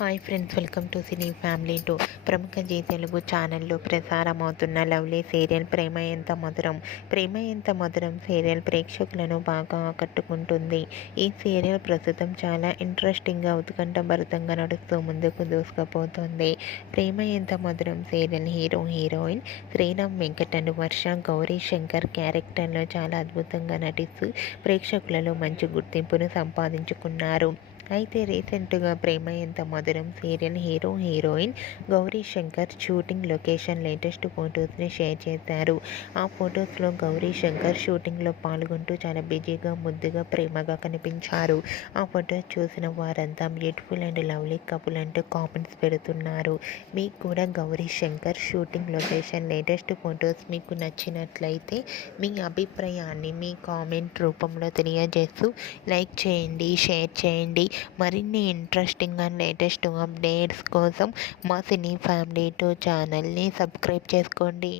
Hi friends, welcome to cine family two. ప్రముఖ G Telugu ఛానల్లో ప్రసారమవుతున్న lovely serial ప్రేమ ఎంత మధురం. ప్రేమ Entha Madhuram serial ప్రేక్షకులను బాగా ఆకట్టుకుంటుంది. ఈ సీరియల్ ప్రస్తుతం చాలా ఇంట్రెస్టింగ్గా ఉత్కంఠభరితంగా నడుస్తూ ముందుకు దూసుకుపోతుంది. Prema Entha Madhuram serial hero heroine Sreeram Venkat and Varsha Gowri Shankar క్యారెక్టర్లో చాలా అద్భుతంగా నటిస్తూ ప్రేక్షకులలో మంచి గుర్తింపును సంపాదించుకున్నారు. అయితే రీసెంట్గా ప్రేమ Entha Madhuram serial hero heroine Gauri Shankar shooting location latest ఫొటోస్ని షేర్ చేశారు. ఆ ఫొటోస్లో గౌరీ శంకర్ షూటింగ్లో పాల్గొంటూ చాలా బిజీగా ముద్దుగా ప్రేమగా కనిపించారు. ఆ ఫొటోస్ చూసిన వారంతా బ్యూటిఫుల్ అండ్ లవ్లీ కపుల్ అంటూ కామెంట్స్ పెడుతున్నారు. మీకు కూడా Gauri Shankar shooting location latest photos మీకు నచ్చినట్లయితే మీ అభిప్రాయాన్ని మీ కామెంట్ రూపంలో తెలియజేస్తూ లైక్ చేయండి, షేర్ చేయండి. మరిన్ని ఇంట్రెస్టింగ్ అండ్ లేటెస్ట్ అప్డేట్స్ కోసం మా సినీ ఫ్యామిలీ టూ ఛానల్ని సబ్స్క్రైబ్ చేసుకోండి.